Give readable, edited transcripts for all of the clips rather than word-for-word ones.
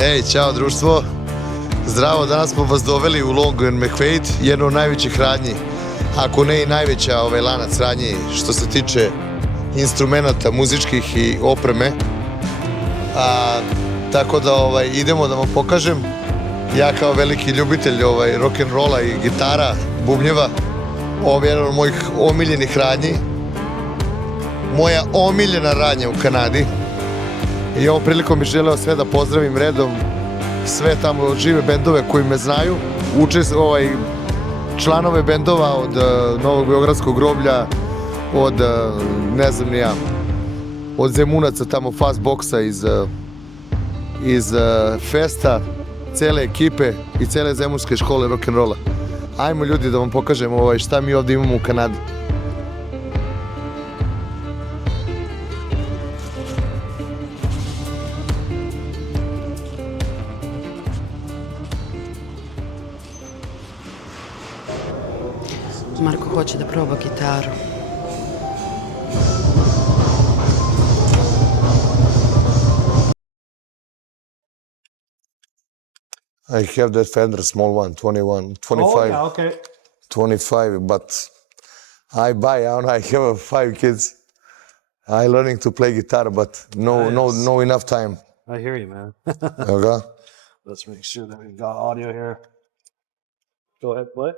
Ej, ćao društvo. Zdravo, danas smo vas doveli u Long and McQuaid, jedno od najvećih radnji, ako ne i najveća lanac radnji što se tiče instrumenta muzičkih i opreme. Tako da idemo da vam pokažem. Ja kao veliki ljubitelj rock'n'rolla i gitara, bubnjeva, ovo je jedan od mojih omiljenih radnji. Moja omiljena radnja u Kanadi. I ovom prilikom bih želeo sve da pozdravim redom sve tamo žive bendove koji me znaju, članove bendova od Novog Beogradskog groblja, od ne znam ni ja, od Zemunaca tamo Fast Boxa iz Festa, cele ekipe i cele zemunske škole rock'n'rolla. Ajmo ljudi da vam pokažem šta mi ovdje imamo u Kanadi. Marko hoće da proba gitaru. I have that Fender small one, 21, 25. Oh, yeah, okay. 25, but I have 5 kids. I learning to play guitar, but no enough time. I hear you, man. Okay. Let's make sure that we've got audio here. Go ahead, play.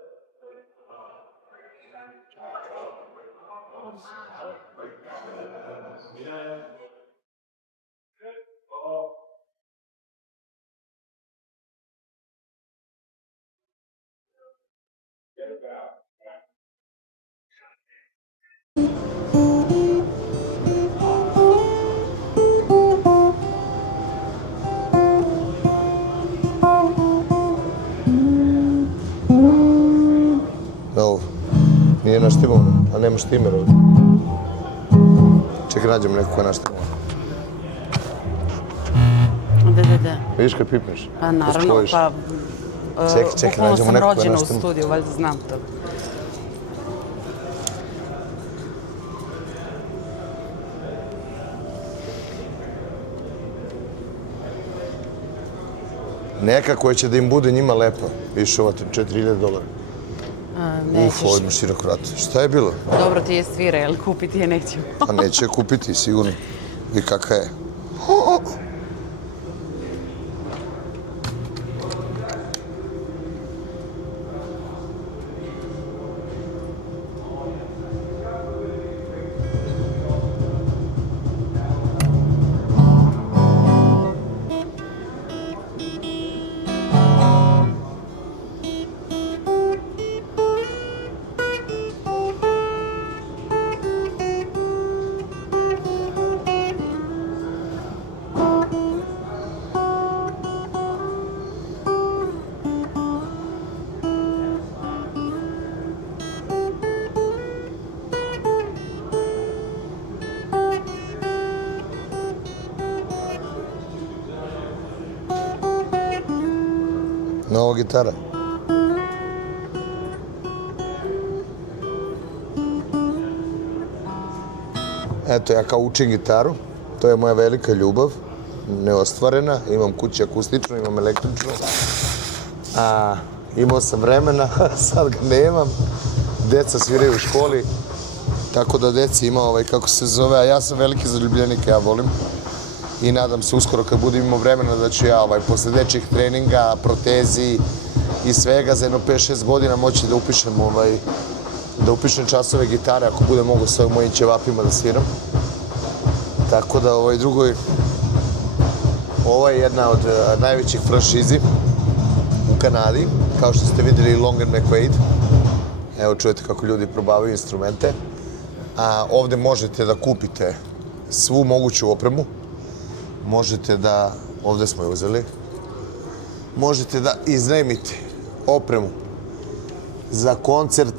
No, nije naštimao, a nema štimer ovdje. Čekaj, nađemo neko ko je naštimao. Da. Vidiš kad pipneš? Pa naravno, pa... Čekaj, nađemo neko ko je sam rođena u naštimao. studiju, valjda znam to. Neka koja će da im bude njima lepa. Viš ova $4,000. Uf, ovo ima širok vrat. Šta je bilo? Dobro ti je svira, jel kupiti je neću. Pa neće je kupiti, sigurno. I kaka je. Nova gitara. Eto, ja kao učim gitaru, to je moja velika ljubav, neostvarena, imam kući akustičnu, imam električnu. Imao sam vremena, sad ga nemam, deca sviraju u školi, tako da deci ima kako se zove, a ja sam veliki zaljubljenik, ja volim. I nadam se uskoro kad budem imao vremena da ću ja posle dečjih treninga, protezi i svega za jedno 5-6 godina moći da upišem časove gitare ako budem mogao s ovim mojim ćevapima da sviram. Tako da ovo je jedna od najvećih franšizi u Kanadi, kao što ste vidjeli Long and McQuaid. Evo čujete kako ljudi probavaju instrumente. Ovde možete da kupite svu moguću opremu. Možete da, ovdje smo je uzeli, možete da iznajmite opremu za koncert,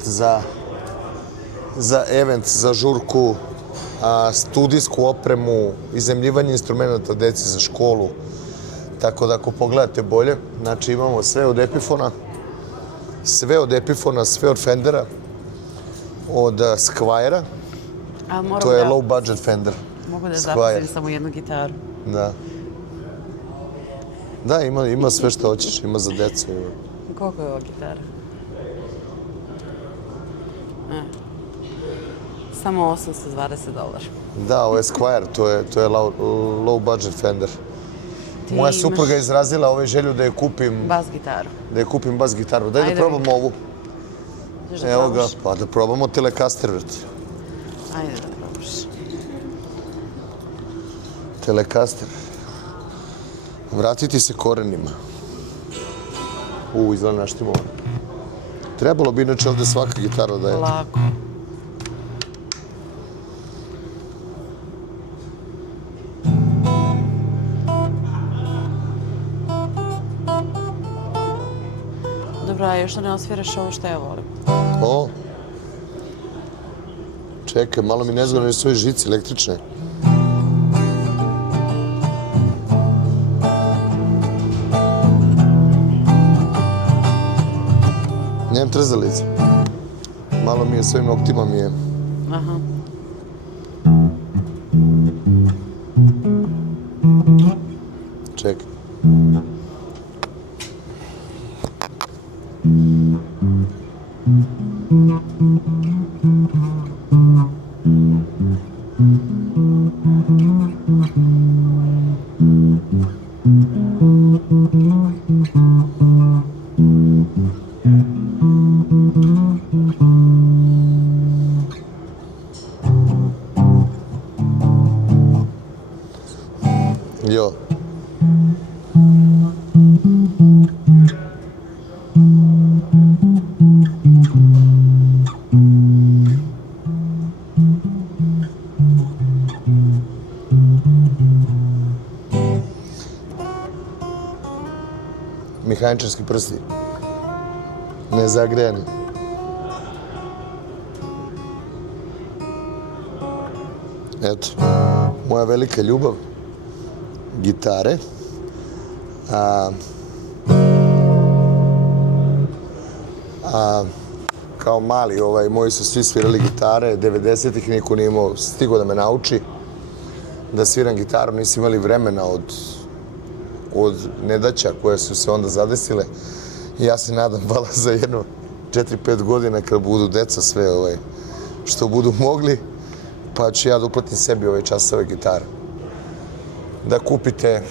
za event, za žurku, studijsku opremu, iznajmljivanje instrumenta deci za školu. Tako da ako pogledate bolje, znači imamo sve od Epifona, sve od Fendera, od Squire-a, to je low budget Fender. Mogu da zapisim samo jednu gitaru. Da. Da, ima sve što hoćeš, ima za decu. Koliko je ova gitara? Samo $820. Da, ovo je Squier, to je low budget Fender. Moja imaš- supruga je izrazila želju da je kupim Bas gitaru. bas gitaru. Daj da Ajde. probamo ovu. Ideš da Evo ga, probaš? pa da probamo Telecaster, vrti. Ajde da probaš. Telecaster. Vratiti se korenima. Izgleda naštimo. Trebalo bi inače ovde svaka gitara da je. Lako. Dobro, a još da ne osviraš ovo što ja volim. O! Čekaj, malo mi nezgodno su ove žice električne. Nemam trzalice. Malo mi je s ovim noktima mi je. Aha. Čekaj. Jo. Mehaničarski prsti. Nezagrejani. Eto, moja velika ljubav. Gitare. Kao mali, moji su svi svirali gitare, 90-ih niko nije stigao da me nauči da sviram gitaru, nisu imali vremena od nedaća koje su se onda zadesile. I ja se nadam, vala za jedno 4-5 godina kad budu deca sve što budu mogli, pa ću ja da uplatim sebi ove časove gitare. Da kupite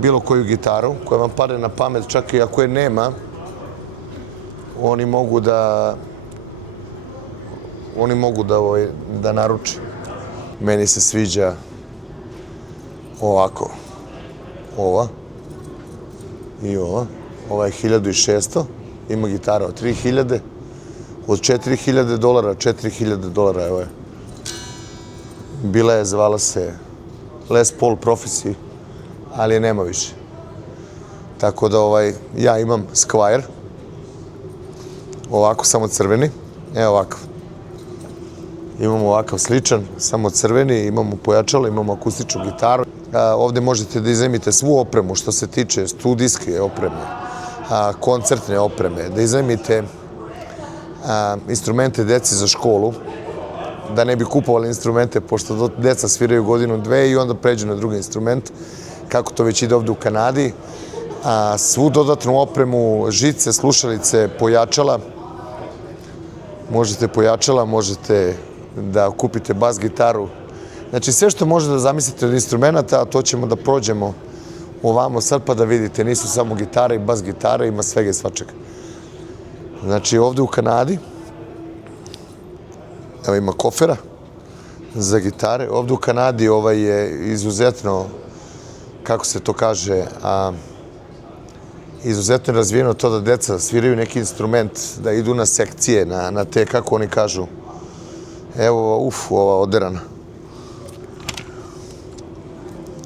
bilo koju gitaru koja vam padne na pamet, čak i ako je nema, oni mogu da naruče. Meni se sviđa ovako. Ova i ova. Ova je 1600, ima gitara od 3000, od $4000, $4000, evo je. Bila je, zvala se Les Paul Prophecy, ali je nema više. Tako da ja imam Squier, ovako samo crveni, evo ovakav. Imamo ovakav sličan, samo crveni, imamo pojačalo, imamo akustičnu gitaru. Ovde možete da iznajmite svu opremu što se tiče studijske opreme, koncertne opreme, da iznajmite instrumente deci za školu, da ne bi kupovali instrumente, pošto deca sviraju godinu, dve i onda pređu na drugi instrument, kako to već ide ovde u Kanadi. Svu dodatnu opremu, žice, slušalice, pojačala, možete da kupite bas gitaru. Znači sve što možete da zamislite od instrumenta, to ćemo da prođemo ovamo sad pa da vidite, nisu samo gitare i bas gitare, ima svega i svačega. Znači ovde u Kanadi, evo ima kofera za gitare, ovde u Kanadi je izuzetno, kako se to kaže, izuzetno je razvijeno to da deca sviraju neki instrument, da idu na sekcije, na te, kako oni kažu, evo, ova oderana.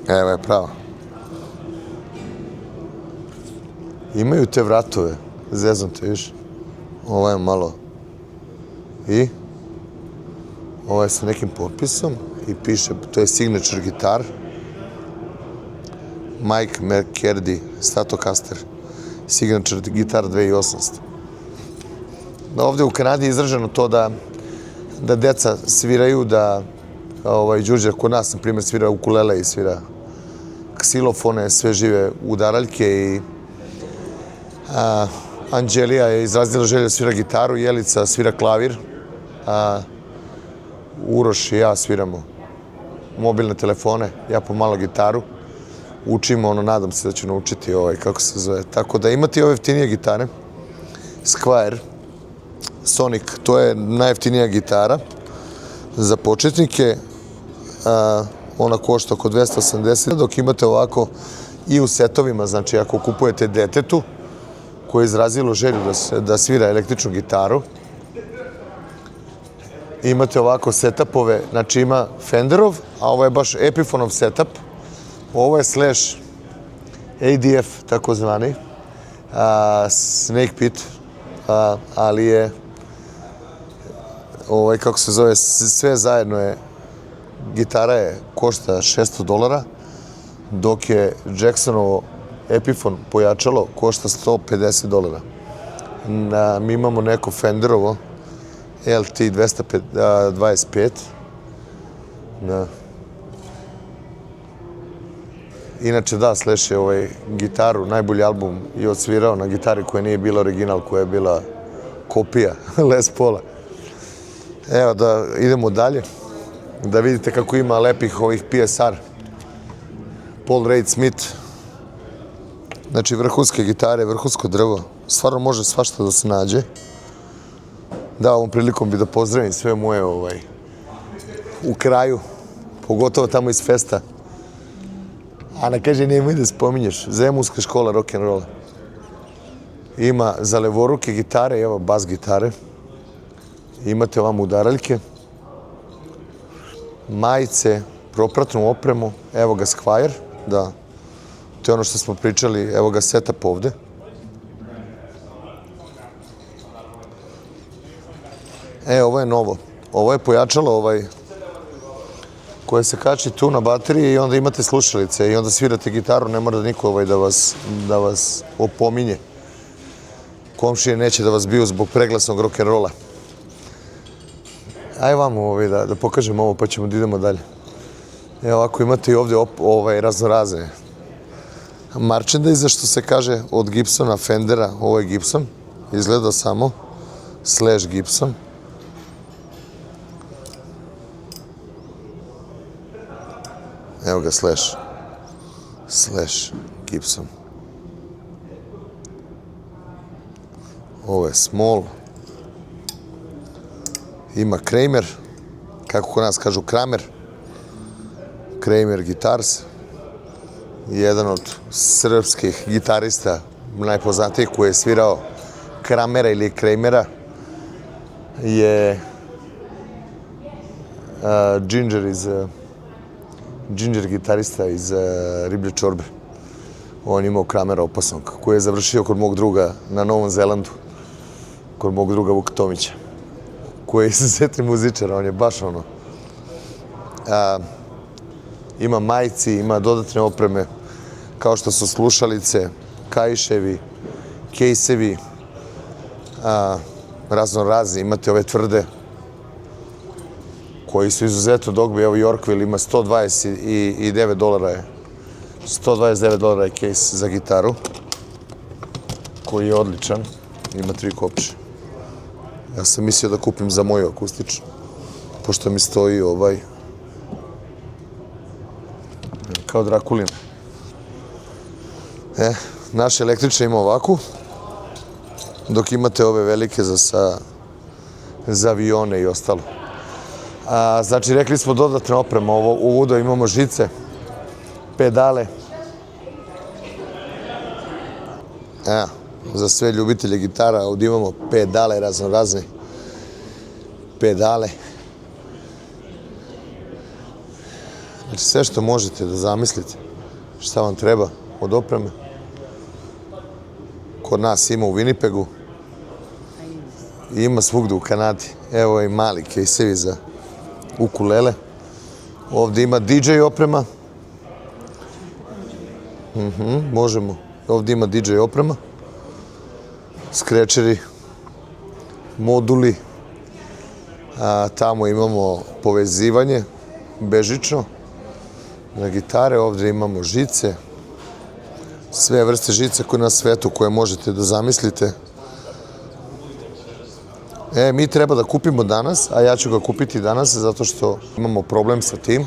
Evo je prava. Imaju te vratove, zezam te, viš. Ovo je malo. I? Ovo je sa nekim potpisom i piše, to je signature gitar. Mike McCurdy, Stratocaster. Signature gitar 2800. Ovde u Kanadi je izraženo to da deca sviraju, da Đurđe kod nas, na primjer, svira ukulele i svira ksilofone, sve žive udaraljke i Anđelija je izrazila želju da svira gitaru, Jelica svira klavir, Uroš i ja sviramo mobilne telefone, ja pomalo gitaru. Učimo, nadam se da ću naučiti kako se zove. Tako da imate ove jeftinije gitare. Squier, Sonic, to je najjeftinija gitara za početnike. Ona košta oko 280, dok imate ovako i u setovima, znači ako kupujete detetu koje je izrazilo želju da svira električnu gitaru, imate ovako setupove, znači ima Fenderov, a ovo je baš Epiphoneov setup. Ovo je Slash ADF, takozvani, Snake Pit, ali je, kako se zove, sve zajedno je, gitara košta $600, dok je Jacksonovo Epiphone pojačalo košta $150. Mi imamo neko Fenderovo LT 225. Inače da, Slash je gitaru, najbolji album i odsvirao na gitari koja nije bila original, koja je bila kopija Les Paula. Evo da idemo dalje, da vidite kako ima lepih ovih PSR. Paul Reed Smith. Znači vrhunske gitare, vrhunsko drvo. Stvarno može svašta da se nađe. Da, ovom prilikom bi da pozdravim sve moje u kraju, pogotovo tamo iz Festa. Ana kaže, nemoj da spominješ, Zemunska škola rock'n'rolla. Ima za levoruke gitare, evo bas gitare. Imate ovamo udaraljke, majice, propratnu opremu, evo ga Squier, da, to je ono što smo pričali, evo ga setup ovde. Ovo je novo, ovo je pojačalo koje se kači tu na bateriji i onda imate slušalice i onda svirate gitaru, ne mora da niko da vas opominje. Komšije neće da vas biju zbog preglasnog rock'n'rolla. Ajde vamo da pokažem ovo pa ćemo da idemo dalje. Evo ovako imate i ovdje raznorazne merchandise, što se kaže, od Gibsona, Fendera, ovo je Gibson, izgleda samo, Slash Gibson. Evo ga Slash Gibson. Ovo je Small. Ima Kramer, kako kod nas kažu Kramer. Kramer Guitars. Jedan od srpskih gitarista, najpoznatijih, koji je svirao Kramera ili Kramera, je Ginger gitarista iz Riblje čorbe. On je imao Kramera opasnog, koji je završio kod mog druga na Novom Zelandu, kod mog druga Vuka Tomića, koji je izuzetni muzičar, on je baš ono. Ima majici, ima dodatne opreme, kao što su slušalice, kaiševi, kejsevi, raznorazni, imate ove tvrde, koji su izuzetno dogbi. Evo Yorkville ima $129 je. $129 je case za gitaru, koji je odličan, ima 3 kopče. Ja sam mislio da kupim za moju akustičnu, pošto mi stoji kao Drakulina. Naš električna ima ovakvu, dok imate ove velike za avione i ostalo. Znači, rekli smo dodatne opreme, ovuda imamo žice, pedale. Za sve ljubitelje gitara, ovdje imamo pedale, razne pedale. Znači, sve što možete da zamislite, šta vam treba od opreme. Kod nas ima u Winnipegu, ima svugde u Kanadi. Evo i mali kejsevi za ukulele. Ovdje ima DJ oprema. Možemo. Ovdje ima DJ oprema. Skrečeri, moduli. Tamo imamo povezivanje bežično. na gitare. Ovdje imamo žice. Sve vrste žice koje na svetu koje možete da zamislite. Mi treba da kupimo danas, a ja ću ga kupiti danas zato što imamo problem sa tim,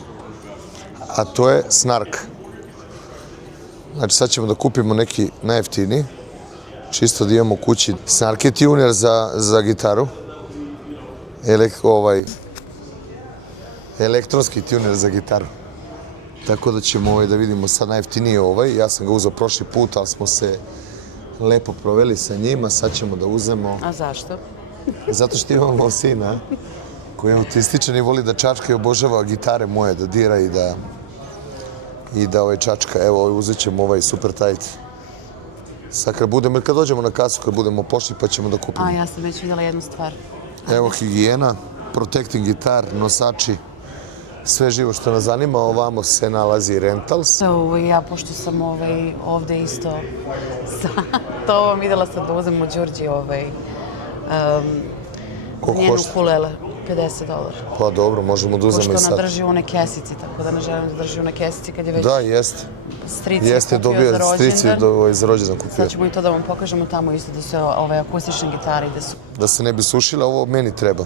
a to je snark. Znači sad ćemo da kupimo neki najjeftiniji, čisto da imamo u kući. Snark je tuner za gitaru, elektronski tuner za gitaru. Tako da ćemo da vidimo sad najjeftiniji ovaj. Ja sam ga uzeo prošli put, ali smo se lepo proveli sa njima. Sad ćemo da uzemo... A zašto? Zato što imamo sina koji je autističan i voli da čačka i obožava gitare moje, da dira i da čačka. Evo, uzet ćemo ovaj super tight. Sad kad dođemo na kasu, kad budemo pošli, pa ćemo da kupimo. A, ja sam već vidjela jednu stvar. Evo higijena, protecting gitar, nosači, sve živo što nas zanima. Ovamo se nalazi rentals. Ja, pošto sam ovde isto sa tobom, vidjela sam da uzem od Đurđi njenu ukulele, $50. Pa dobro, možemo da uzemo i sad. Pošto ona drži u one kesici, tako da ne želim da drži u one kesici kad je već... Da, jeste. Jeste, dobio strici za rođendan kupio. Sad ćemo i to da vam pokažemo tamo isto da su ove akustične gitare i da su... Da se ne bi sušile, ovo meni treba.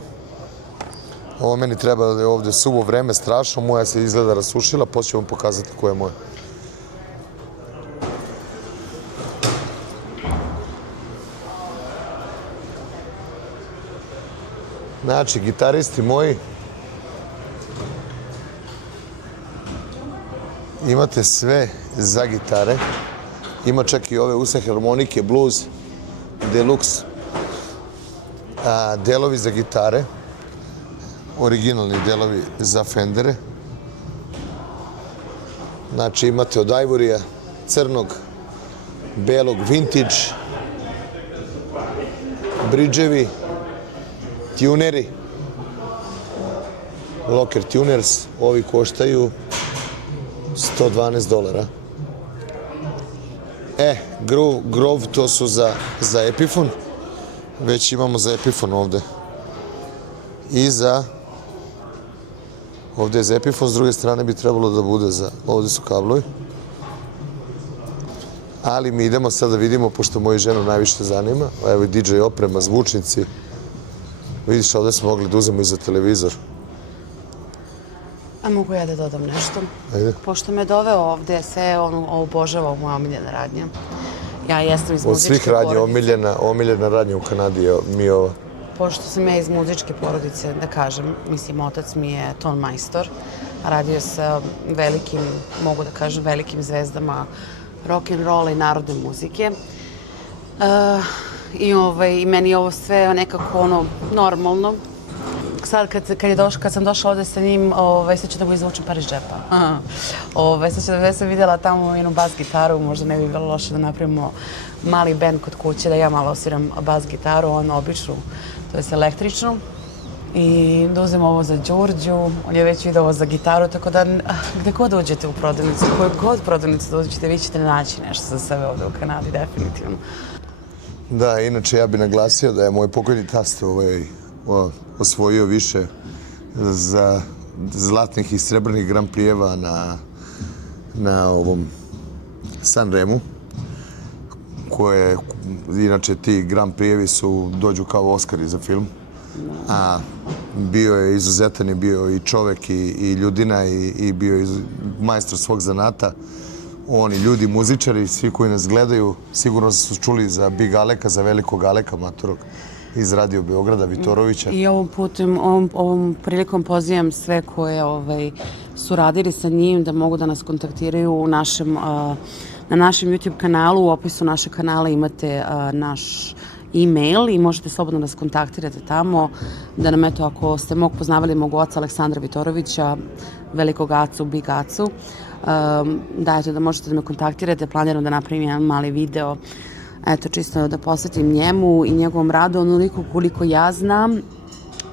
Ovo meni treba da je ovdje suvo vreme, strašno. Moja se izgleda rasušila, poslije ću vam pokazati koja je moja. Znači, gitaristi moji, imate sve za gitare. Ima čak i ove use harmonike, blues, deluxe, delovi za gitare, originalni delovi za Fendere. Znači, imate od Ivorija, crnog, belog, vintage, bridževi, tuneri, Locker Tuners, ovi koštaju $112. Grove, to su za Epiphone, već imamo za Epiphone ovde. I ovde je za Epiphone, s druge strane bi trebalo da bude ovde su kablovi. Ali mi idemo sad da vidimo, pošto moju ženu najviše zanima, evo i DJ oprema, zvučnici. Vidiš, ovdje smo mogli da uzemo i za televizor. A mogu ja da dodam nešto? Ajde. Pošto me doveo ovdje, sve obožavao moja omiljena radnja. Ja jesam iz muzičke porodice. Od svih radnja, omiljena radnja u Kanadi mi je ova. Pošto sam ja iz muzičke porodice, da kažem, mislim, otac mi je ton majstor. Radio sa velikim, mogu da kažem, velikim zvezdama rock'n'rolla i narodne muzike. I meni je ovo sve nekako normalno. Sad kad sam došla ovdje sa njim, sad ću da mu izvučem par iz džepa. Sad ću da sam vidjela tamo jednu bas gitaru, možda ne bi bilo loše da napravimo mali band kod kuće, da ja malo osviram bas gitaru, ono običnu, to je električnu. I da uzem ovo za Đurđu, on je već vidio ovo za gitaru, tako da gde god uđete u prodavnicu, koju god prodavnicu da uđete, vi ćete naći nešto za sebe ovdje u Kanadi, definitivno. Da, inače ja bih naglasio da je moj pokojni tast osvojio više za zlatnih i srebrnih Grand Prix-eva na ovom San Remu, koje, inače ti Grand Prix-evi dođu kao Oscari za film. A bio je izuzetan, je bio i čovek i ljudina i bio je majstor svog zanata. Oni ljudi, muzičari, svi koji nas gledaju, sigurno su čuli za Big Aleka, za velikog Aleka Matorog iz Radio Beograda, Vitorovića. I ovom prilikom pozivam sve koje su radili sa njim da mogu da nas kontaktiraju na našem YouTube kanalu. U opisu našeg kanala imate naš e-mail i možete slobodno nas kontaktirate tamo, da nam ako ste mog poznavali mog oca Aleksandra Vitorovića, velikog Acu, Big Acu, da možete da me kontaktirate, planiram da napravim jedan mali video, eto čisto da posvetim njemu i njegovom radu onoliko koliko ja znam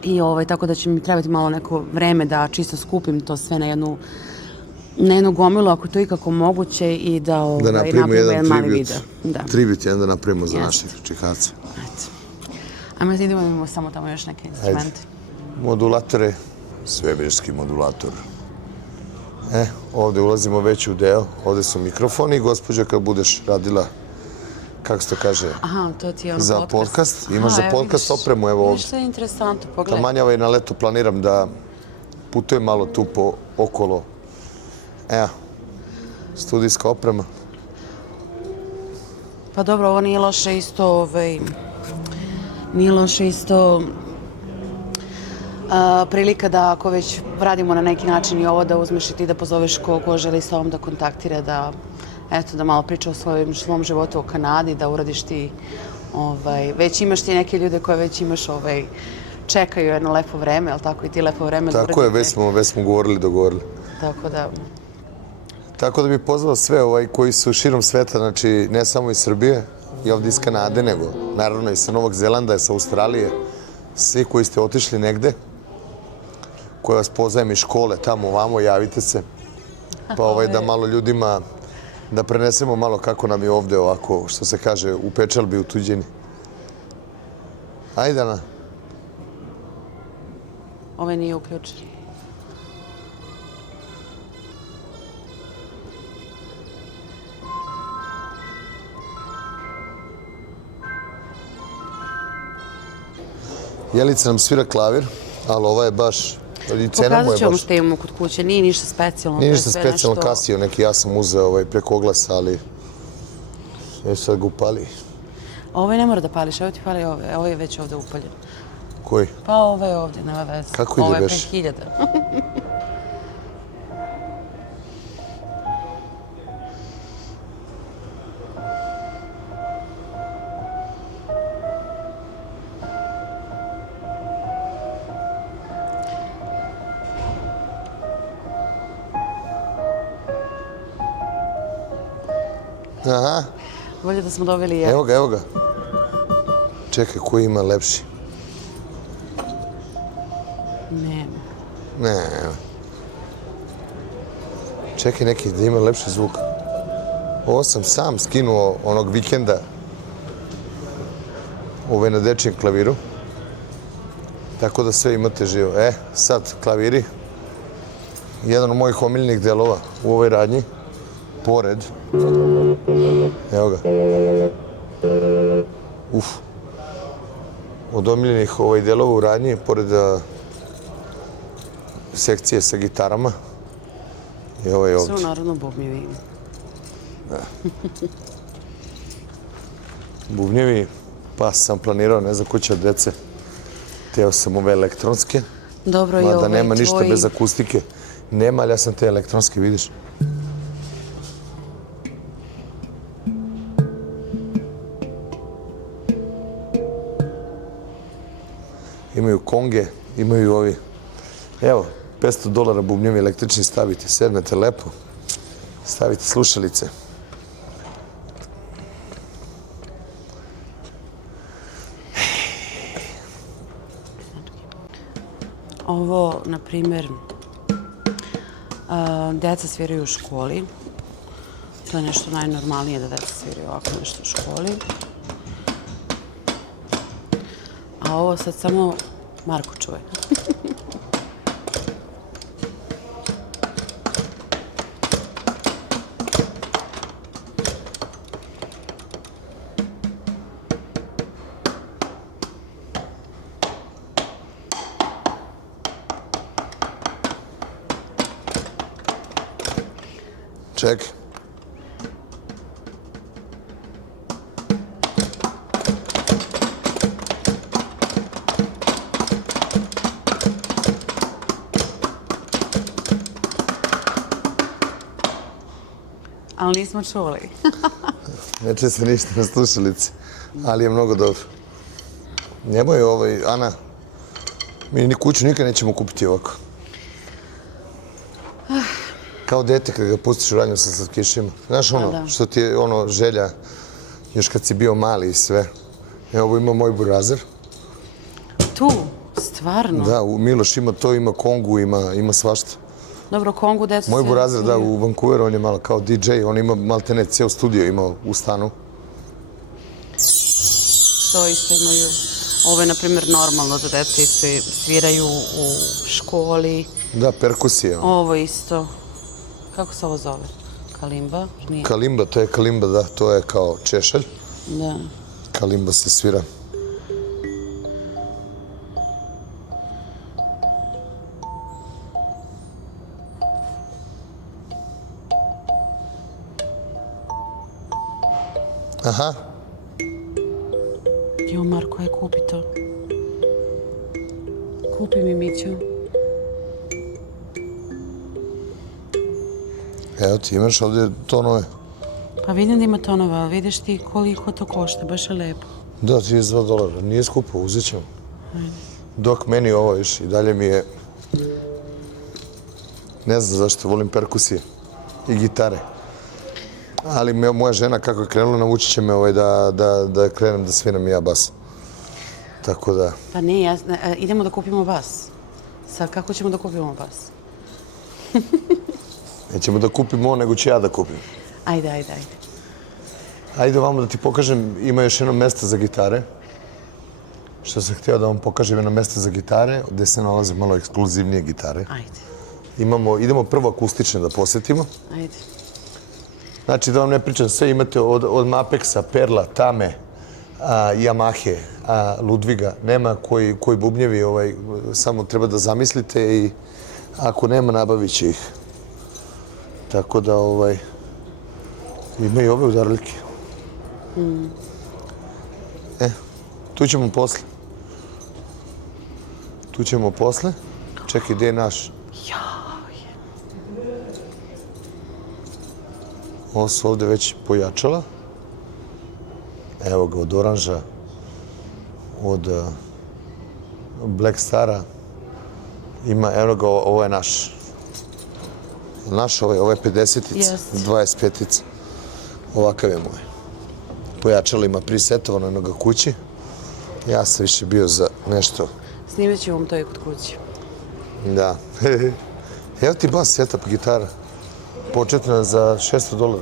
i tako da će mi trebati malo neko vreme da čisto skupim to sve na jednu gomilu, ako to ikako moguće, i da napravimo jedan mali video. Tribut jedan da napravimo za naših čikaca. Ajmo da imamo samo tamo još neke instrumente. Modulatore, svemirski modulator. Ovde ulazimo već u deo, ovde su mikrofoni. Gospođa, kad budeš radila, kako se to kaže, Aha, to ti je ono za podcast. Imaš za podcast opremu, evo ovde. Vidiš, što je interesantno, pogledaj. Taman ja na leto planiram da putujem malo tu po okolo. Evo, studijska oprema. Pa dobro, ovo nije loše isto, nije loše isto prilika da ako već radimo na neki način i ovo da uzmeš i ti da pozoveš ko želi s tobom da kontaktira, da eto, da malo priča o svom životu u Kanadi, da uradiš ti, već imaš ti neke ljude koje već imaš, čekaju jedno lepo vreme, ali tako i ti lepo vreme da uradite. Tako je, već smo dogovorili. Tako da bih pozvao sve koji su širom sveta, znači ne samo iz Srbije i ovdje iz Kanade, nego naravno i sa Novog Zelanda, sa Australije, svi koji ste otišli negde, koji vas poznajem iz škole, tamo, ovamo, javite se. Pa da malo ljudima, da prenesemo malo kako nam je ovde ovako, što se kaže, u pečalbi, u tuđini. Ajde, Ana. Ovaj nije uključen. Jelica nam svira klavir, ali ova je baš, i cena mu je Pokazat ću vam baš. što imamo kod kuće, nije ništa specijalno. Nije ništa specijalno, Casio neki, ja sam uzeo preko oglasa, ali sad ga upali. Ovaj ne mora da pališ, evo ti pali ovaj, ovo je već ovde upaljen. Koji? Pa ovaj je ovde, nema veze. Kako ide beš? Ovo je 5000. Aha. Bolje da smo dobili jedan. Evo ga. Čekaj, koji ima lepši? Nema. Ne. Čekaj neki da ima lepši zvuk. Ovo sam sam skinuo onog vikenda na dečijem klaviru. Tako da sve imate živo. Sad klaviri. Jedan od mojih omiljenih delova u ovoj radnji. Pored. Evo ga. Od omiljenih delova u radnji, pored sekcije sa gitarama. I ovaj ovdje. Sve naravno bubnjevi. Bubnjevi, pa sam planirao, ne znam ko će od dece. Teo sam ove elektronske. Dobro, i ovaj tvoj... Mada nema ništa bez akustike. Nema, ali ja sam te elektronske, vidiš. Imaju konge, imaju ovi. Evo, $500 bubnjevi električni stavite, sednete lepo, stavite slušalice. Ovo, na primjer, deca sviraju u školi. To je nešto najnormalnije da deca sviraju ovako nešto u školi. A ovo sad samo Marko čuje. Čekaj. Ali nismo čuli. Neče se ništa na slušalici, ali je mnogo dobro. Nemoj Ana, mi ni kuću nikad nećemo kupiti ovako. Kao dete kada ga pustiš u radnju sa slatkišima. Znaš što ti je želja, još kad si bio mali i sve. Evo, ovo ima moj burazer. Tu? Stvarno? Da, Miloš ima to, ima kongu, ima svašta. Dobro, kongu, decu se... Moj burazer, da, u Vancouveru, on je malo kao DJ, on ima maltene cijel studio imao u stanu. To isto imaju. Ovo je, na primjer, normalno da deca sviraju u školi. Da, perkusija. Ovo isto. Kako se ovo zove? Kalimba? Nije. Kalimba, to je kalimba, da, to je kao češalj. Da. Kalimba se svira. Aha. Jo, Marko, aj kupi to. Kupi mi, Mićo. Evo ti imaš ovdje tonove. Pa vidim da ima tonova, ali vidiš ti koliko to košta, baš je lepo. Da, $32. Nije skupo, uzet ćemo. Dok meni ovo još i dalje mi je... Ne znam zašto, volim perkusije i gitare. Ali moja žena kako je krenula, navučit će me da krenem da sviram i ja bas. Tako da... Pa ne, idemo da kupimo bas. Sad, kako ćemo da kupimo bas? Nećemo da kupimo ovo, nego ću ja da kupim. Ajde. Ajde vamo da ti pokažem, ima još jedno mesto za gitare. Što sam htio da vam pokažem jedno mesto za gitare, gde se nalaze malo ekskluzivnije gitare. Ajde. Idemo prvo akustične da posjetimo. Ajde. Znači, da vam ne pričam, sve imate od Mapexa, Perla, Tame, Yamahe, Ludviga. Nema koji bubnjevi, samo treba da zamislite i ako nema, nabavit će ih. Tako da, ima i ove udaraljke. Tu ćemo posle. Čekaj, gdje je naš? Ovo su ovdje već pojačala. Evo ga, od oranža, od Black Stara. Ima, evo ga, ovo je naš. Naš, ovo je 50-ica, 25-ica. Ovakav je moj. Pojačalo ima prisetovano jednoga kući. Ja sam više bio za nešto. Snimat ću vam to i kod kući. Da. Evo ti bas setup gitara. Početna za $600.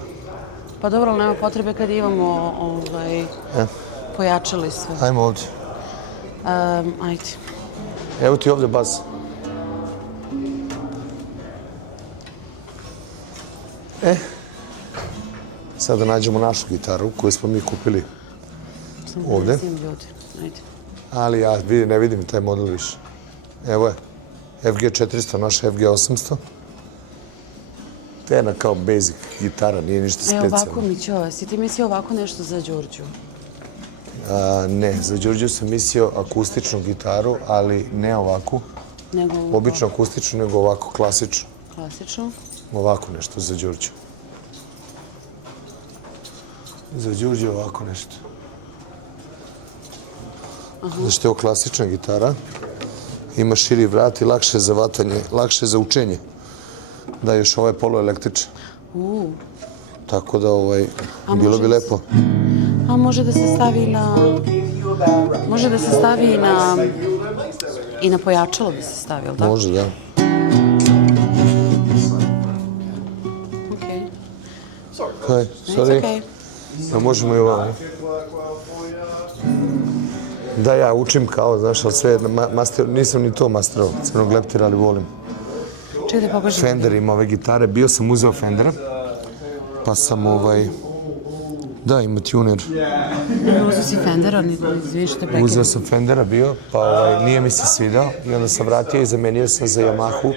Pa dobro, ali nema potrebe kad imamo pojačali sve. Ajmo ovdje. Ajde. Evo ti ovdje bas. Sad da nađemo našu gitaru koju smo mi kupili ovdje. Ali ja ne vidim taj model više. Evo je. FG400, naša FG800. To je jedna kao basic gitara, nije ništa specijalno. Ovako, Mićo, si ti mislio ovako nešto za Đurđu? Ne, za Đurđu sam mislio akustičnu gitaru, ali ne ovako. Obično akustičnu, nego ovako klasičnu. Klasično? Ovako nešto za Đurđu. Za Đurđu ovako nešto. Znači, ovo klasična gitara. Ima širi vrat i lakše za vatanje, lakše za učenje. Da, još ovo je poluelektričan. Tako da, bilo bi lepo. A može da se stavi na... Može da se stavi i na pojačalo bi se stavi, ili tako? Može, da. Okej. Sorry. It's okej. Možemo i ovamo. Da, ja učim kao, znaš, ali sve, nisam ni to masterao, crnog leptira, ali volim. Čekaj da pokažem. Fender ima ove gitare, bio sam uzeo Fendera, pa sam da, ima tuner. Uzeo si Fendera, izvini što te prekidam. Uzeo sam Fendera bio, pa nije mi se svidao i onda sam vratio i zamenio sam za Yamahu.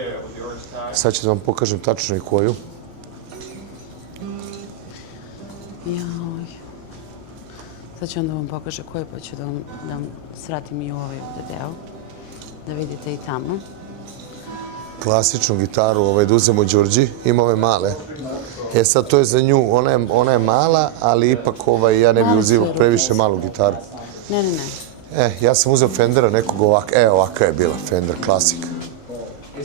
Sad ću da vam pokažem tačno i koju. Sad ću onda vam pokažem koju, pa ću da vam sratim i u ovaj ovdje deo. Da vidite i tamo. Klasičnu gitaru, da uzemo Đurđi, ima ove male. Sad to je za nju, ona je mala, ali ipak ja ne bi uzeo previše malu gitaru. Ne. Ja sam uzeo Fendera nekog ovaka, ovaka je bila Fender, klasik.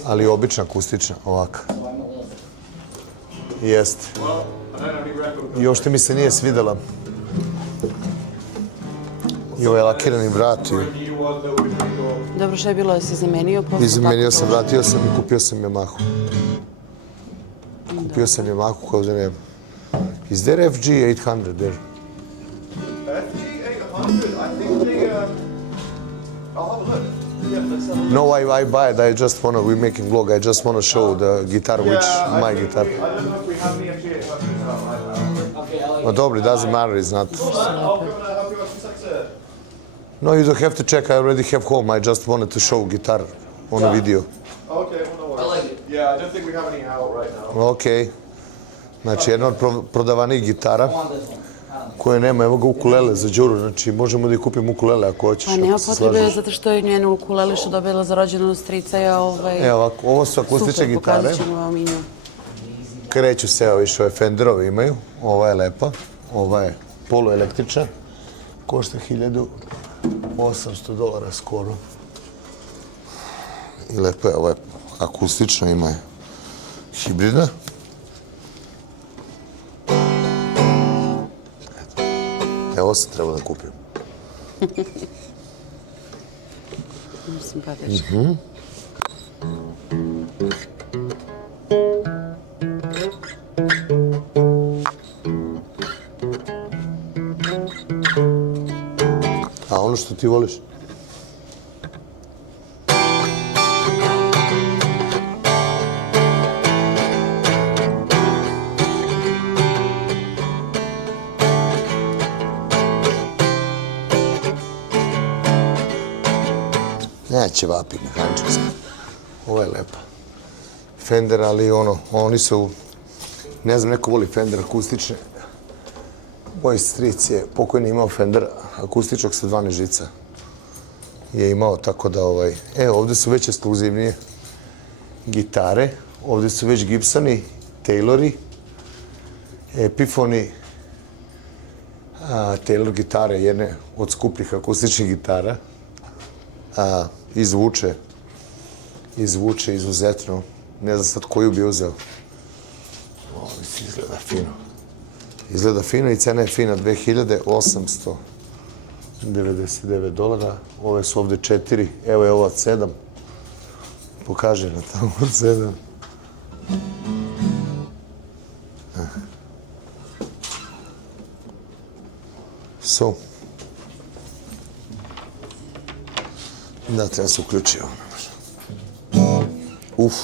Ali obična, akustična, ovaka. Jeste. I uopšte mi se nije svidela. I ovaj lakirani vrat. Dobro, što je bilo da si zamenio? Zamenio sam, vratio sam i kupio sam Yamahu. Kupio sam Yamahu koja ovdje nema. Is there FG 800 there? FG 800? I think they, I'll have a look. No, I buy it. I just wanna, we're making vlog. I just wanna show the guitar, which my guitar. I don't know if we have any FG800s out right now. Okay, Ma dobro, it doesn't matter, it's not. I'll come and help you out some sex. No, you don't have to check. I already have home. I just wanted to show guitar on a video. Okay, well, no worries. I like it. Yeah, I don't think we have any out right now. Ok. Znači, jedna od prodavanih gitara koje nema, evo ga ukulele za Đuru, znači možemo da ih kupimo ukulele ako hoćeš. Pa nema potrebe, zato što je njenu ukulele što dobila za rođendan strica je Evo ovako, ovo su akustične gitare. Pokazat ćemo vam i nju. Kreću se, evo više ove Fenderove imaju. Ova je lepa, ova je poluelektrična. Košta $1.800 skoro. I lepo je, ovo je akustično, ima je hibridna. Evo sam trebao da kupim. Simpatično. A ono što ti voliš? Neće vapi mehaničarski. Ovo je lepa. Fender, ali ono, oni su, ne znam, neko voli Fender akustične. Moj stric je pokojni imao Fender akustičnog sa 12 žica. Je imao, tako da ovdje su već ekskluzivnije gitare. Ovdje su već Gibsoni, Taylori, Epiphoni, Taylor gitare, jedne od skupljih akustičnih gitara. Izvuče izuzetno. Ne znam sad koju bi uzeo. Ovo izgleda fino. Izgleda fino i cena je fina, $2.899. Ove su ovde 4, evo je ova od 7. Pokaži na tamo od 7. So. Da, treba se uključi ovo. Uf.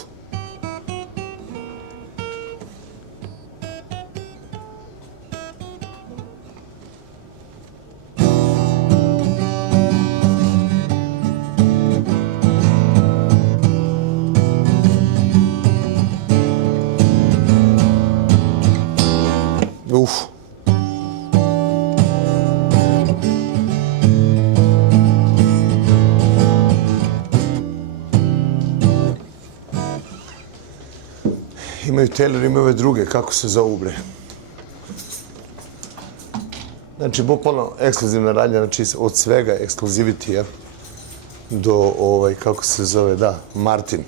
Uf. Imaju Taylor, imaju ove druge, kako se zovu bre. Znači, bukvalno ekskluzivna radnja, znači od svega ekskluzivitija do, kako se zove, da, Martin.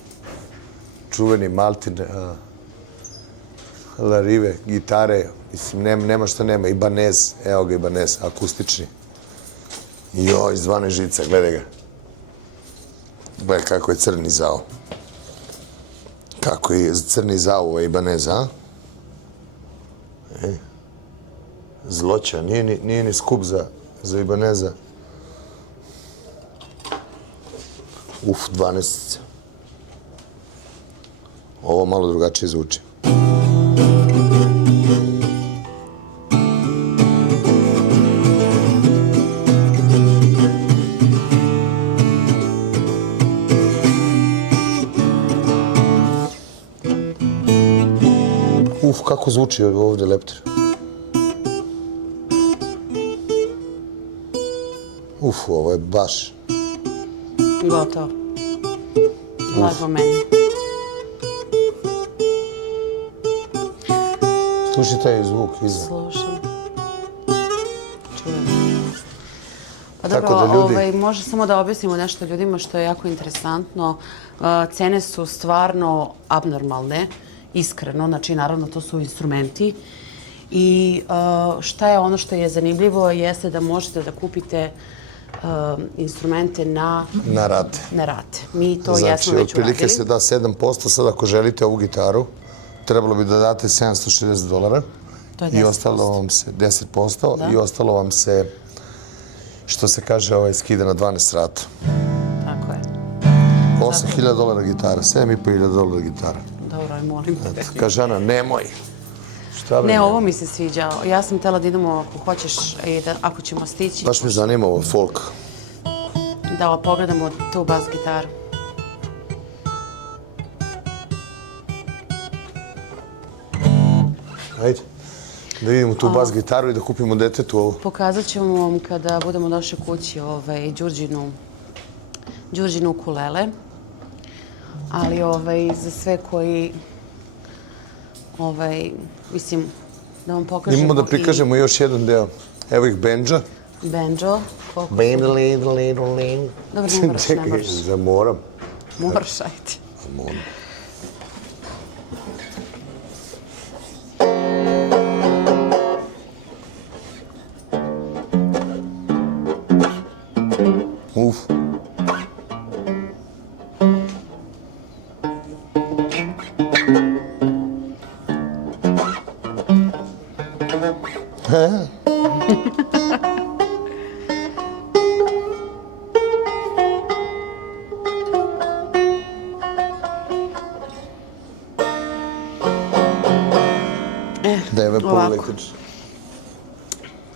Čuveni Martin, Larive, gitare, mislim, nema što nema, Ibanez, evo ga Ibanez, akustični. Joj, iz 12 žica, gledaj ga. Gledaj kako je crni zao. Kako je crni zao ovaj Ibanez, a? Zloća, nije ni skup za Ibaneza. Uf, 12. Ovo malo drugačije zvuči. Uf, kako zvuči ovdje leptir. Uf, ovo je baš. Gotovo. Lago meni. Slušaj taj zvuk iza. Slušam. Čujem. Pa Tako dobro, da ljudi- može samo da objasnimo nešto ljudima što je jako interesantno. Cene su stvarno abnormalne, iskreno, znači naravno to su instrumenti. I šta je ono što je zanimljivo jeste da možete da kupite instrumente na rate. Mi to jesmo Znači, već otprilike uradili. se da 7%, sad ako želite ovu gitaru, trebalo bi da date $760. To je I ostalo vam se 10%, Da. i ostalo vam se, što se kaže, skida na 12 rata. Tako je. $8.000 gitara, $7.500 gitara. Dobro, aj molim te. Kaže Ana, nemoj. Šta bre? Ne, ovo mi se sviđa. Ja sam htjela da idemo ako hoćeš i da ako ćemo stići. Baš me zanima ovo folk. Da pogledamo tu bas gitaru. Ajde. Da vidimo tu bas gitaru i da kupimo detetu ovo. Pokazat ćemo vam kada budemo došli kući Đurđinu ukulele. Ali za sve koji mislim da vam pokažemo Imamo da prikažemo još jedan deo. Evo ih benđa. Benđo. Dobro, ne moraš, ne moraš. Moram. Moraš, ajde. Moram. Uf. Da je Ovako. električni.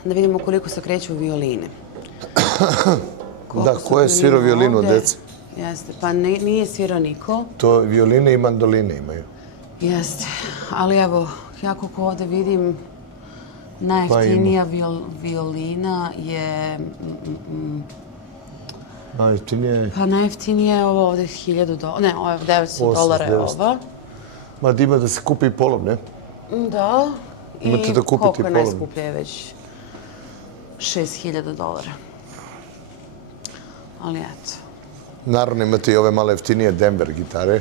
Da vidimo koliko se kreću violine. Da, ko je svirao violinu od dece? Jeste, pa nije svirao niko. To violine i mandoline imaju. Jeste, ali evo, ja kako ovdje vidim, najjeftinija violina je... Najjeftinije... Pa najjeftinija je ovo ovdje $1.000, ne, ovo je $900 je ova. Ma ima da se kupi i polom, ne? Da, i Imate da kupite koliko je polovnu. najskuplje već? $6.000. Ali eto. Naravno imate i ove malo jeftinije Denver gitare.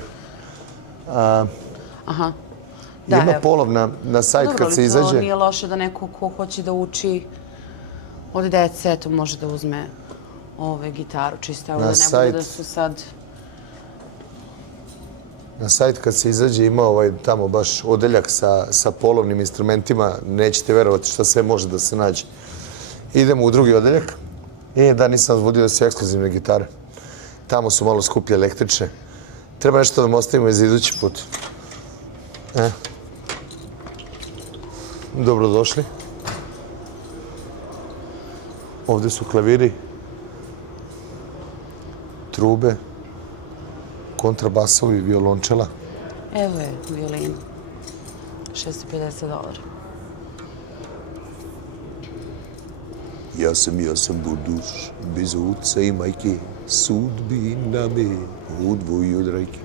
Aha. Ima polov na sajt Dobro, kad se ali to izađe. nije loše da neko ko hoće da uči od dece, eto, može da uzme gitaru, čisto evo da ne bude da su sad... Na sajt kad se izađe ima tamo baš odeljak sa polovnim instrumentima. Nećete verovati šta sve može da se nađe. Idemo u drugi odeljak. Da, nisam odvodio da su ekskluzivne gitare. Tamo su malo skuplje električne. Treba nešto da vam ostavimo i za idući put. Dobrodošli. Ovdje su klaviri, trube, kontrabasovi, violončela. Evo je violina. $650. Ja sam buduš, bez oca i majke, sudbina me odvoji od rajke.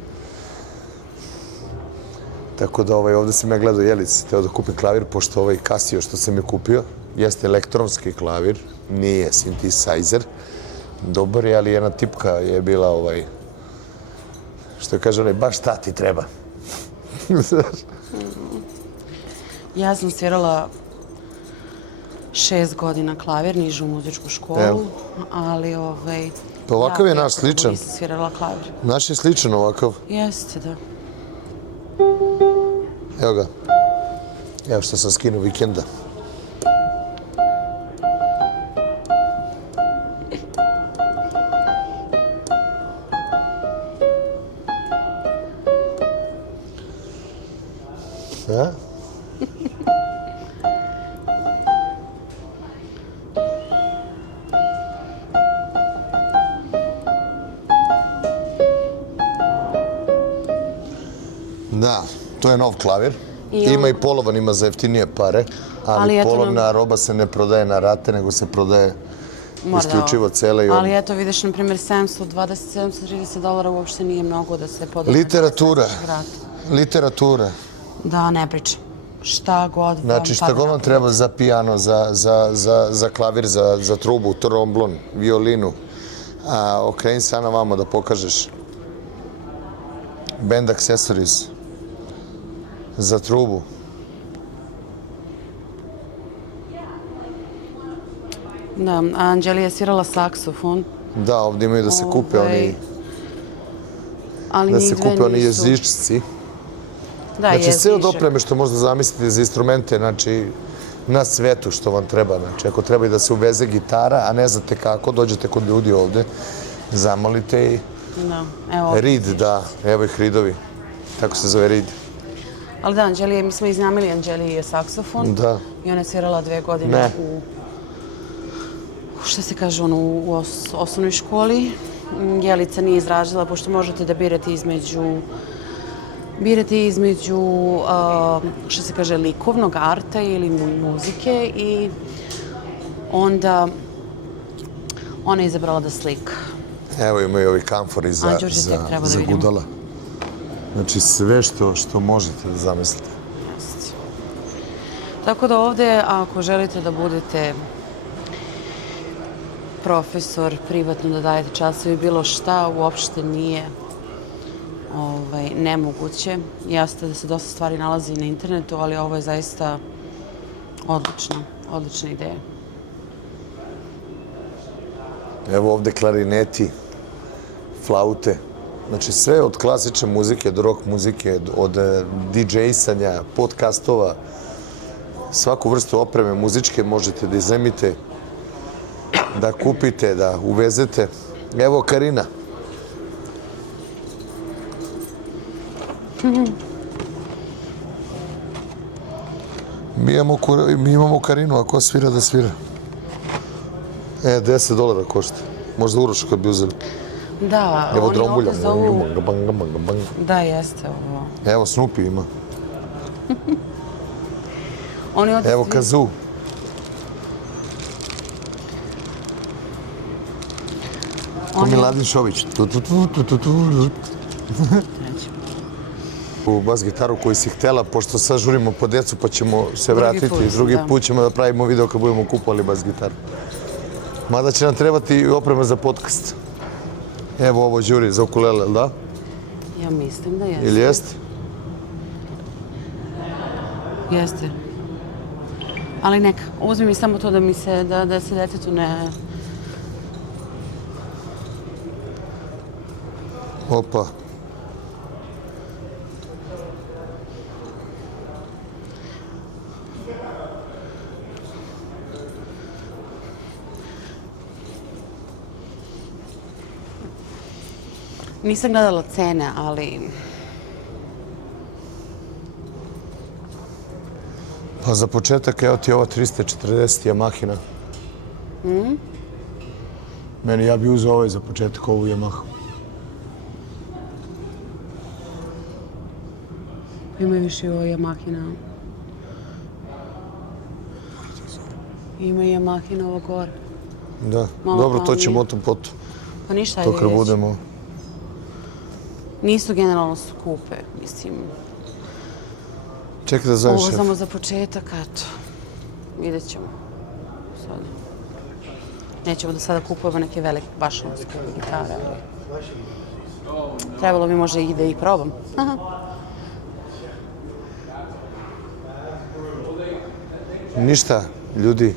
Tako da ovdje sam ja gledao Jelic, teo da kupim klavir, pošto ovaj Casio što sam je kupio jeste elektronski klavir, nije synthesizer. Dobar je, ali jedna tipka je bila što kaže onaj, baš šta ti treba. Ja sam svirala 6 godina klavir, nižu muzičku školu, ali Pa ovakav je naš sličan. Nisam svirala klavir. Naš je sličan ovakav. Jeste, da. Evo ga. Evo što sam skinuo vikenda. Da? Da, to je nov klavir. Ima i polovan, ima za jeftinije pare, ali polovna roba se ne prodaje na rate, nego se prodaje isključivo cela i ali eto, vidiš, na primjer, $730 uopšte nije mnogo da se podeli. Literatura. Da, ne pričam. Šta god vam... Znači, šta god vam treba za pijano, za klavir, za trubu, tromblon, violinu. Okreni se na vama da pokažeš. Band accessories. Za trubu. Da, Anđeli je svirala saksofon. Da, ovdje imaju da se kupe oni jezičci. Znači, sve od opreme što možda zamislite za instrumente, znači, na svetu što vam treba. Znači, ako treba i da se uveze gitara, a ne znate kako, dođete kod ljudi ovde, zamolite i Da, evo. Reed, da, evo ih Reedovi. Tako se zove Reed. Ali da, mi smo iznajmili Anđeli saksofon. Da. I ona je svirala 2 godine Ne. šta se kaže, u osnovnoj školi. Jelica nije izražila, pošto možete da birate između što se kaže, likovnog arta ili muzike i onda ona je izabrala da slika. Evo imaju ovi kamfori za gudala. Znači sve što možete da zamislite. Tako da ovde, ako želite da budete profesor, privatno da dajete časove, bilo šta, uopšte nije nemoguće. Jasno da se dosta stvari nalazi na internetu, ali ovo je zaista odlična ideja. Evo ovde klarineti, flaute. Znači sve od klasične muzike do rock muzike, od DJ-sanja, podcastova, svaku vrstu opreme muzičke možete da iznajmite, da kupite, da uvezete. Evo Karina. Mi imamo Karinu, a ko svira da svira? $10 košta. Možda Uroš kad bi uzeli. Da, evo oni drombulja. ovde zovu... Da, jeste ovo. Evo Snoopy ima. Oni ovde Evo kazoo. Ko Miladin Šović. U bas gitaru koju si htela, pošto sad žurimo po decu pa ćemo se vratiti. Drugi put ćemo da pravimo video kad budemo kupovali bas gitaru. Mada će nam trebati i oprema za podcast. Evo ovo žuri za ukulele, da? Ja mislim da jeste. Ili jeste? Jeste. Ali neka, uzmi mi samo to da se detetu ne... Opa. Nisam gledala cene, ali... Pa za početak, evo ti ova 340 Yamahina. Meni, ja bi uzeo ovaj za početak, ovu Yamahu. Ima više i ovo Yamahina. Ima i Yamahina ovo gore. Da, dobro, to ćemo o tom potom. Pa ništa, ajde to kad budemo. Nisu generalno skupe, mislim. Čekaj da zovem šef. Ovo samo za početak, eto. Vidjet ćemo. Sad. Nećemo da sada kupujemo neke velike, baš skupe gitare, ali... Trebalo bi možda i da ih probam. Ništa, ljudi.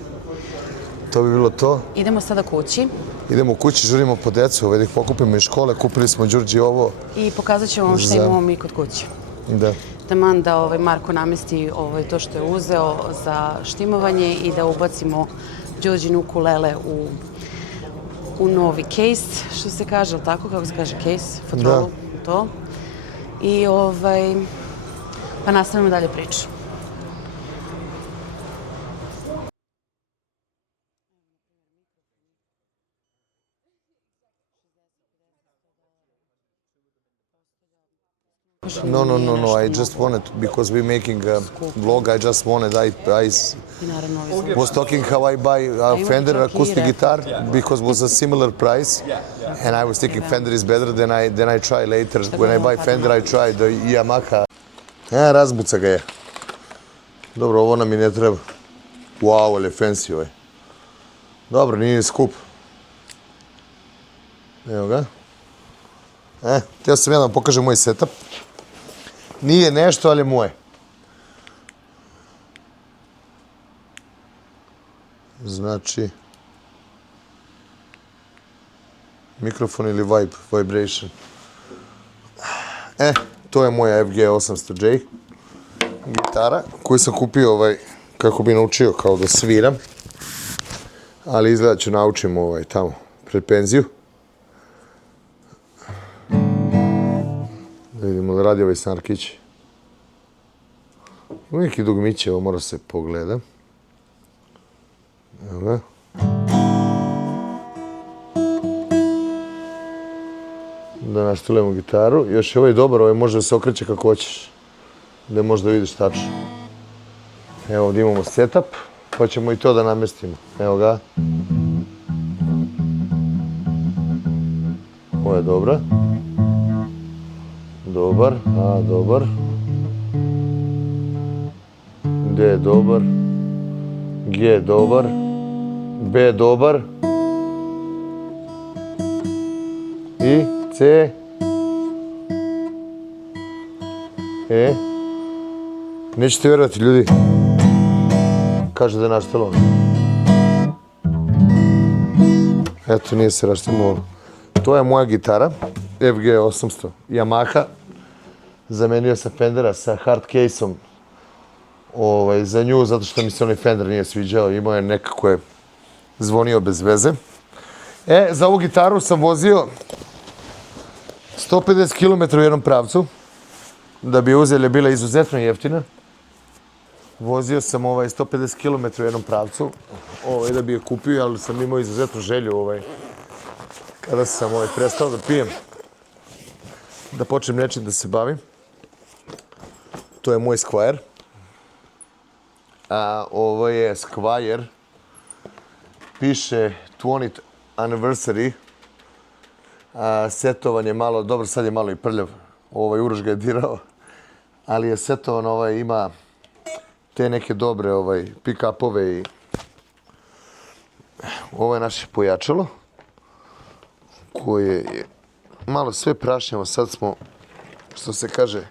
To bi bilo to. Idemo sada kući. Idemo u kući, žurimo po decu, da ih pokupimo iz škole, kupili smo Đurđi ovo. I pokazat ćemo vam šta imamo mi kod kuće. Da. Taman da Marko namesti to što je uzeo za štimovanje i da ubacimo Đurđinu ukulele u novi case, što se kaže, ali tako, kako se kaže, case, fotrolu, to. I pa nastavimo dalje priču. No. I just wanted, because we're making a vlog, I just wanted, I was talking how I buy a Fender acoustic guitar, because it was a similar price, and I was thinking Fender is better, then I try later. When I buy Fender, I try the Yamaha. Razbuca ga je. Dobro, ovo nam i ne treba. Wow, ali je fancy ovaj. Dobro, nije skup. Evo ga. Htio sam ja da vam pokažem moj setup. Nije nešto, ali je moje. Znači... Mikrofon ili vibration. To je moja FG800J. Gitara koju sam kupio kako bi naučio kao da sviram. Ali izgleda ću naučim tamo pred penziju. Da vidimo da radi ovaj Snarkić. Ima neki dugmiće, ovo mora se pogleda. Evo ga. Da naštilujemo gitaru. Još je ovaj dobar, ovaj može da se okreće kako hoćeš. Da možeš da vidiš tačno. Evo ovdje imamo setup, pa ćemo i to da namestimo. Evo ga. Ovo je dobra. Dobar, A dobar. D je dobar. G je dobar. B je dobar. I C. E. Nećete vjerovati, ljudi. Kaže da je naštelo. Eto, nije se raštimovalo. To je moja gitara. FG 800. Yamaha. Zamenio sam Fendera sa hard case-om. Za nju, zato što mi se onaj Fender nije sviđao. Imao je nekako je zvonio bez veze. Za ovu gitaru sam vozio 150 km u jednom pravcu. Da bi je uzeli, je bila izuzetno jeftina. Vozio sam 150 km u jednom pravcu. Da bi je kupio, ali sam imao izuzetnu želju kada sam prestao da pijem. Da počnem nečim da se bavim. To je moj Squier. Ovo je Squier. Piše 20th anniversary. Setovan je malo, dobro sad je malo i prljav. Uroš ga je dirao. Ali je setovan, ima te neke dobre pick-upove i ovo je naše pojačalo koje je malo sve prašnjavo. Sad smo, što se kaže,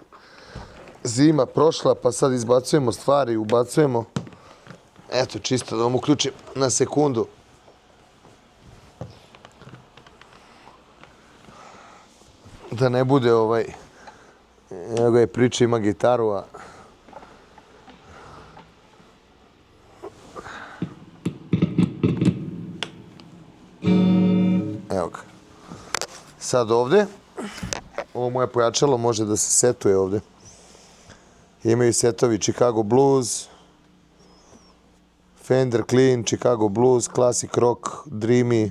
zima prošla, pa sad izbacujemo stvari, ubacujemo. Eto, čisto da vam uključim na sekundu. Da ne bude evo ga je priča, ima gitaru, a evo ga. Sad ovde, ovo moje pojačalo može da se setuje ovde. Imaju setovi Chicago Blues, Fender Clean, Chicago Blues, Classic Rock, Dreamy,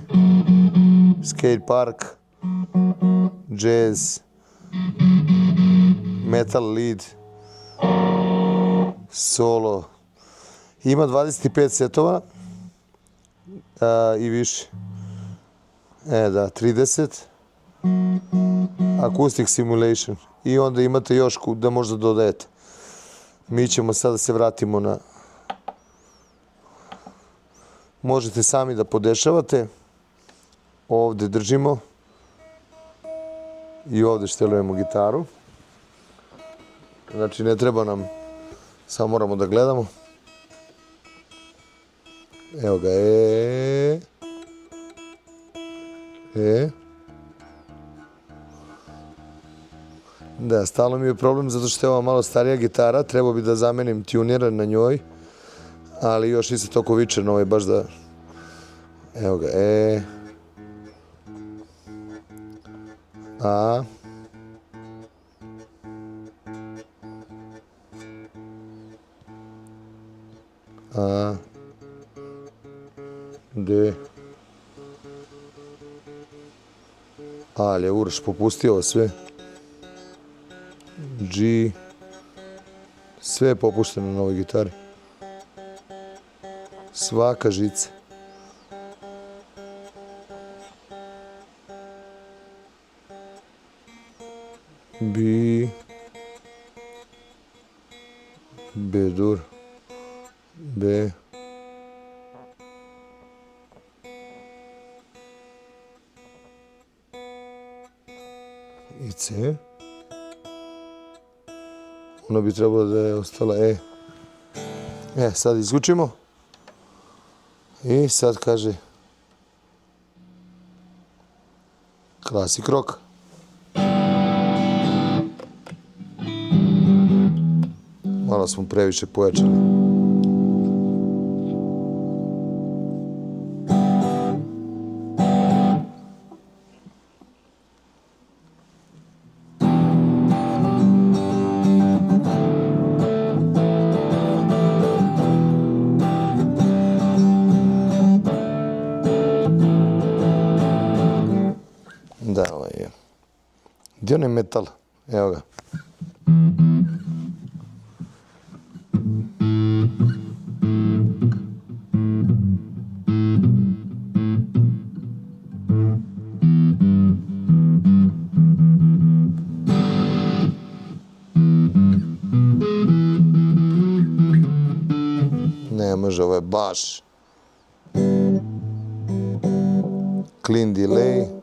Skate Park, Jazz, Metal Lead, Solo. Ima 25 setova i više. Da, 30. Acoustic Simulation. I onda imate još da možda dodajete. Mi ćemo sad da se vratimo na... Možete sami da podešavate. Ovde držimo. I ovde štelujemo gitaru. Znači ne treba nam, samo moramo da gledamo. Evo ga, Da, stalno mi je problem zato što je ova malo starija gitara, trebao bi da zamenim tunera na njoj, ali još isto toliko viče na ovaj baš da... Evo ga, A... A... D... Ali je Uroš popustio ovo sve. G... Sve je popušteno na ovoj gitari. Svaka žica. B... B dur. B... I C. Ono bi trebalo da je ostala E. Sad izvučimo. I sad kaže Classic Rock. Malo smo previše pojačali. Gdje on je metal? Evo ga. Ne može, ovo je baš clean delay.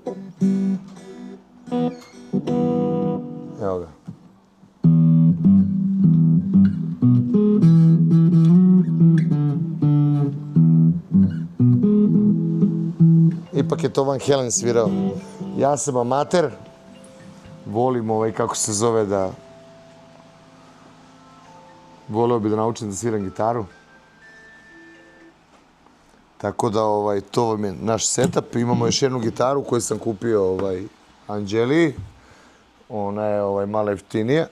Evo ga. Ipak je to Van Halen svirao. Ja sam amater, volim kako se zove da... Voleo bi da naučim da sviram gitaru. Tako da to vam je naš setup. Imamo još jednu gitaru koju sam kupio Anđeliji. Ona je malo jeftinija.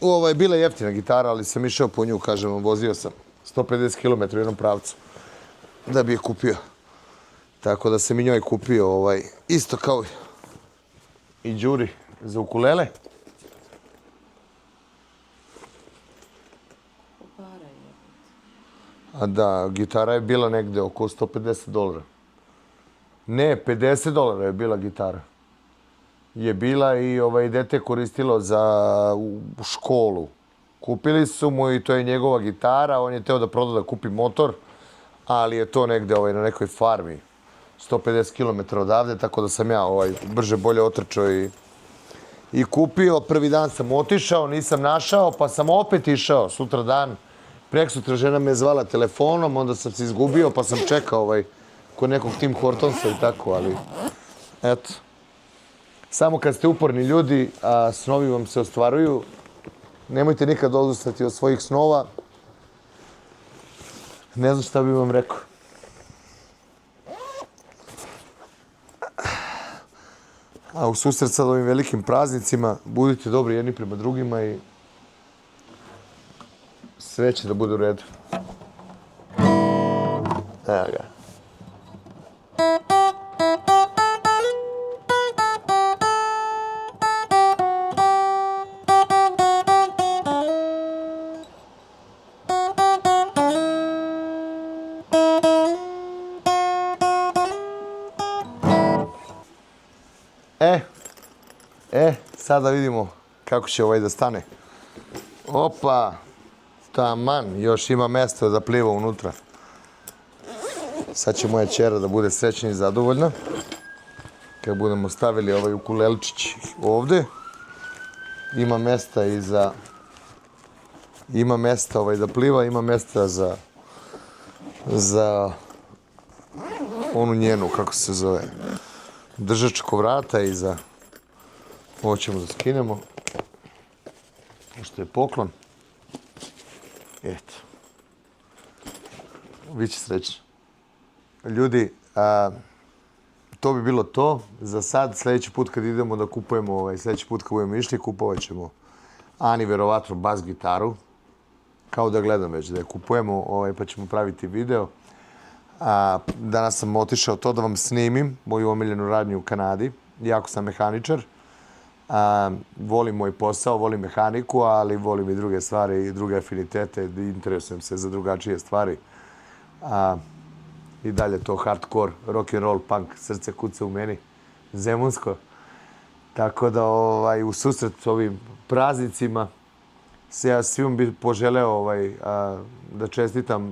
Ovo je bila jeftina gitara, ali sam išao po nju, kažem vam, vozio sam 150 km u jednom pravcu da bi je kupio. Tako da sam i njoj kupio isto kao i Đuri za ukulele. A da, gitara je bila negde oko $150. Ne, $50 je bila gitara. Je bila i dete koristilo za školu. Kupili su mu i to je njegova gitara, on je teo da proda da kupi motor, ali je to negde na nekoj farmi, 150 km odavde, tako da sam ja brže bolje otrčao i kupio. Prvi dan sam otišao, nisam našao, pa sam opet išao sutra dan. Preksutra žena me je zvala telefonom, onda sam se izgubio, pa sam čekao kod nekog Tim Hortonsa i tako, ali eto. Samo kad ste uporni ljudi, a snovi vam se ostvaruju, nemojte nikad odustati od svojih snova. Ne znam šta bih vam rekao. A u susret sad ovim velikim praznicima, budite dobri jedni prema drugima i sve će da bude u redu. Evo ga. Sada vidimo kako će da stane. Opa, taman, još ima mesta da pliva unutra. Sad će moja ćera da bude srećna i zadovoljna. Kad budemo stavili ukulelčić ovde, ima mesta i za... Ima mesta da pliva, ima mesta za onu njenu, kako se zove, držačko vrata i za... Ovo ćemo da skinemo. Pošto je poklon. Eto. Biće srećno. Ljudi, to bi bilo to. Za sad, sljedeći put kad idemo da kupujemo, sljedeći put kad budemo išli, kupovat ćemo Ani verovatno bas gitaru. Kao da gledam već da je kupujemo, pa ćemo praviti video. Danas sam otišao to da vam snimim moju omiljenu radnju u Kanadi. Jako sam mehaničar. Volim moj posao, volim mehaniku, ali volim i druge stvari i druge afinitete. Interesujem se za drugačije stvari. I dalje to hardcore, rock and roll, punk, srce kuca u meni, zemunsko. Tako da u susret ovim praznicima se ja svim bi poželeo da čestitam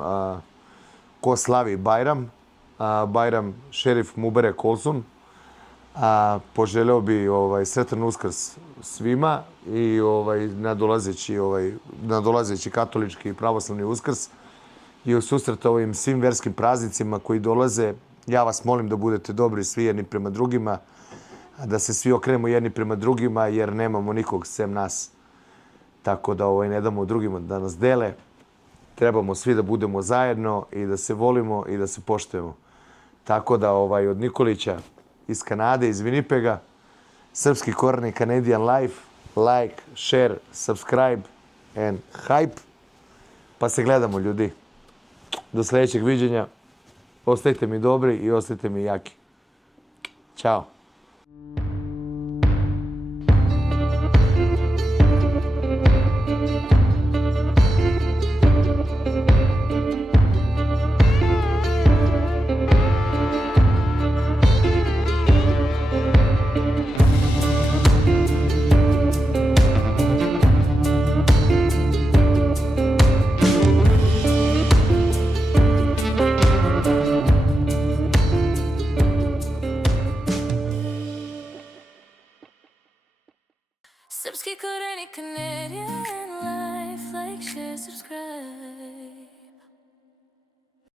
ko slavi Bajram, Bajram Šerif Mubarek Olsun. Poželeo bi sretan Uskrs svima i nadolazeći katolički i pravoslavni Uskrs. I u susret ovim svim verskim praznicima koji dolaze, ja vas molim da budete dobri svi jedni prema drugima, da se svi okrenemo jedni prema drugima jer nemamo nikog sem nas. Tako da ne damo drugima da nas dele. Trebamo svi da budemo zajedno i da se volimo i da se poštujemo. Tako da od Nikolića iz Kanade, iz Winnipega, srpski koreni Canadian Life, like, share, subscribe and hype. Pa se gledamo, ljudi. Do sljedećeg viđenja. Ostajte mi dobri i ostajte mi jaki. Ćao. Ski, any Canadian life, like, share, subscribe.